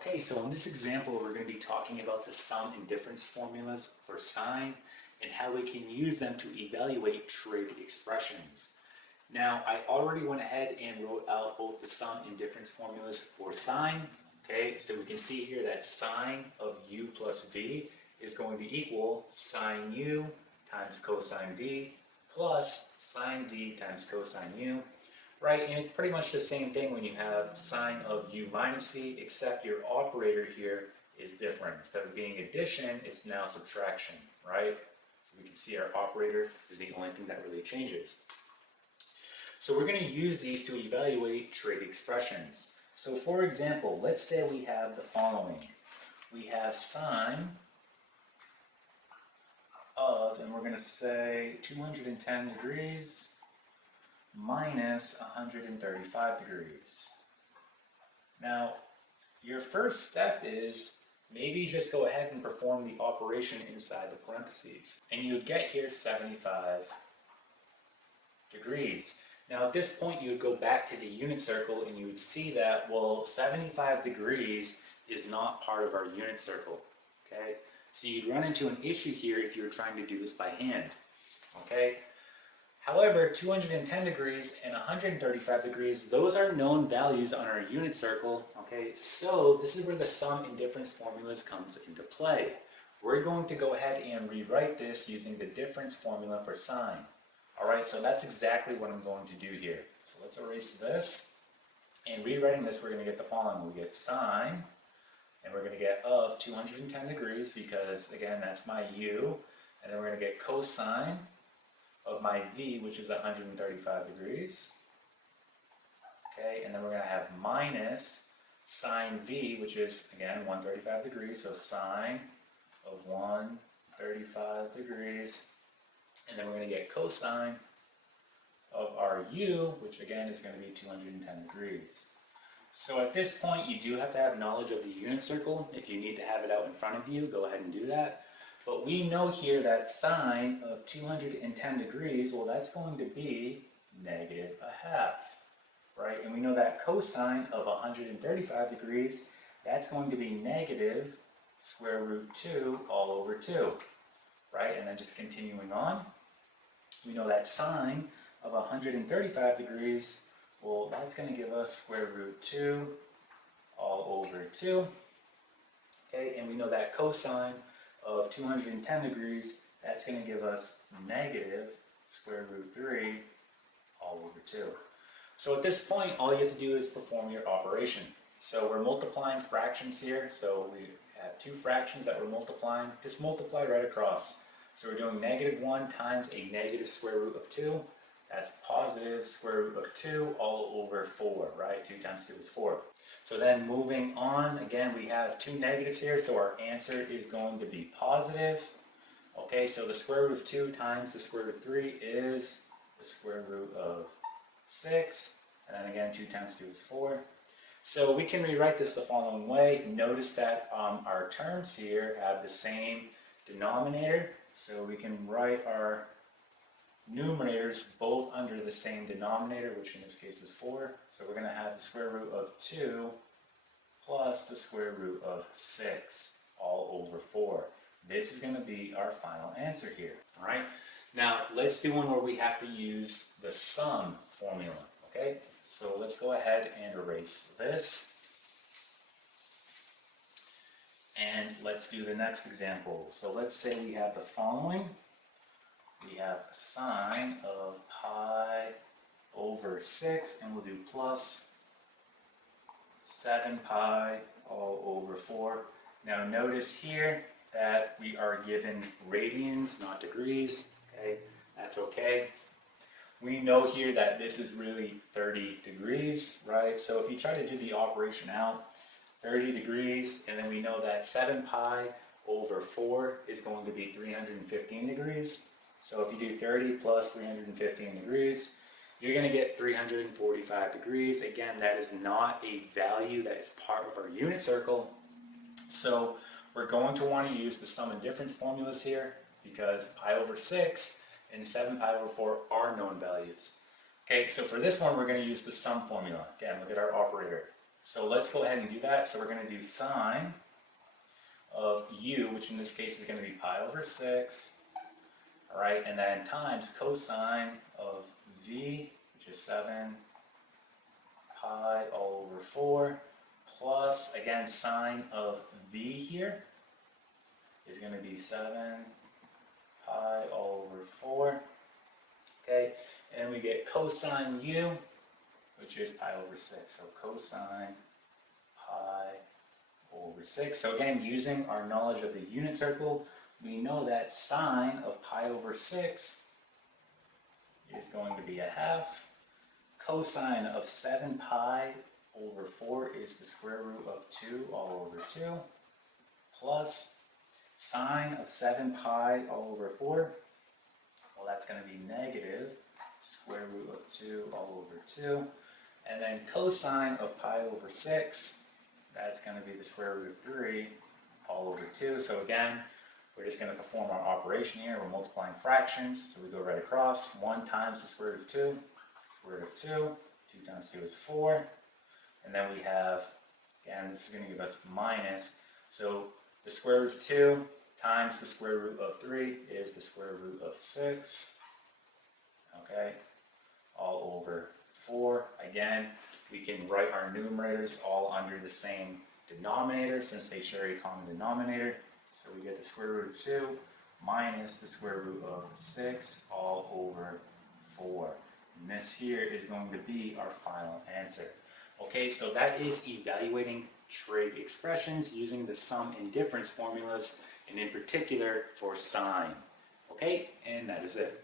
Okay, so in this example, we're going to be talking about the sum and difference formulas for sine and how we can use them to evaluate trig expressions. Now, I already went ahead and wrote out both the sum and difference formulas for sine. Okay, so we can see here that sine of u plus v is going to equal sine u times cosine v plus sine v times cosine u. Right, and it's pretty much the same thing when you have sine of u minus v, except your operator here is different. Instead of being addition, it's now subtraction, right? So we can see our operator is the only thing that really changes. So we're going to use these to evaluate trig expressions. So for example, let's say we have the following. We have sine of, and we're going to say 210 degrees minus 135 degrees. Now, your first step is maybe just go ahead and perform the operation inside the parentheses. And you would get here 75 degrees. Now, at this point, you would go back to the unit circle and you would see that, well, 75 degrees is not part of our unit circle, okay? So you'd run into an issue here if you were trying to do this by hand, okay? However, 210 degrees and 135 degrees, those are known values on our unit circle, okay? So this is where the sum and difference formulas comes into play. We're going to go ahead and rewrite this using the difference formula for sine. All right, so that's exactly what I'm going to do here. So let's erase this. And rewriting this, we're going to get the following. We get sine, and we're going to get of 210 degrees because, again, that's my u. And then we're going to get cosine of my v, which is 135 degrees. Okay, and then we're going to have minus sine v, which is, again, 135 degrees. So sine of 135 degrees. And then we're going to get cosine of our u, which, again, is going to be 210 degrees. So at this point, you do have to have knowledge of the unit circle. If you need to have it out in front of you, go ahead and do that. But we know here that sine of 210 degrees, well, that's going to be negative a half, right? And we know that cosine of 135 degrees, that's going to be negative square root 2 all over 2, right? And then just continuing on, we know that sine of 135 degrees, well, that's going to give us square root 2 all over 2, okay? And we know that cosine of 210 degrees, that's going to give us negative square root 3 all over 2. So at this point, all you have to do is perform your operation. So we're multiplying fractions here. So we have two fractions that we're multiplying. Just multiply right across. So we're doing negative 1 times a negative square root of 2. That's positive square root of 2 all over 4, right? 2 times 2 is 4. So then moving on, again, we have two negatives here, so our answer is going to be positive. Okay, so the square root of 2 times the square root of 3 is the square root of 6. And then again, 2 times 2 is 4. So we can rewrite this the following way. Notice that our terms here have the same denominator. So we can write our numerators both under the same denominator, which in this case is 4. So we're going to have the square root of 2 plus the square root of 6 all over 4. This is going to be our final answer here. All right. Now let's do one where we have to use the sum formula. Okay. So let's go ahead and erase this. And let's do the next example. So let's say we have the following. We have sine of pi over 6, and we'll do plus 7 pi all over 4. Now notice here that we are given radians, not degrees. Okay, that's okay. We know here that this is really 30 degrees, right? So if you try to do the operation out, 30 degrees, and then we know that 7 pi over 4 is going to be 315 degrees. So if you do 30 plus 315 degrees, you're going to get 345 degrees. Again, that is not a value that is part of our unit circle. So we're going to want to use the sum and difference formulas here because pi over 6 and 7 pi over 4 are known values. Okay, so for this one, we're going to use the sum formula. Again, look at our operator. So let's go ahead and do that. So we're going to do sine of u, which in this case is going to be pi over 6. All right, and then times cosine of v, which is 7 pi all over 4, plus, again, sine of v here is going to be 7 pi all over 4. Okay, and we get cosine u, which is pi over 6. So cosine pi over 6. So again, using our knowledge of the unit circle, we know that sine of pi over 6 is going to be a half. Cosine of 7 pi over 4 is the square root of 2 all over 2, plus sine of 7 pi all over 4, well, that's going to be negative square root of 2 all over 2. And then cosine of pi over 6, that's going to be the square root of 3 all over 2. So again, we're just going to perform our operation here. We're multiplying fractions, so we go right across. 1 times the square root of 2, square root of 2. 2 times 2 is 4. And then we have, again, this is going to give us minus. So the square root of 2 times the square root of 3 is the square root of 6. Okay, all over 4. Again, we can write our numerators all under the same denominator since they share a common denominator. So we get the square root of 2 minus the square root of 6 all over 4. And this here is going to be our final answer. Okay, so that is evaluating trig expressions using the sum and difference formulas, and in particular for sine. Okay, and that is it.